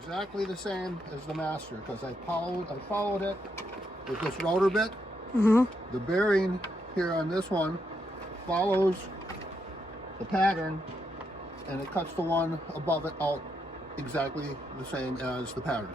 exactly the same as the Master because I followed it with this rotor bit. The bearing here on this one follows the pattern, and it cuts the one above it out exactly the same as the pattern.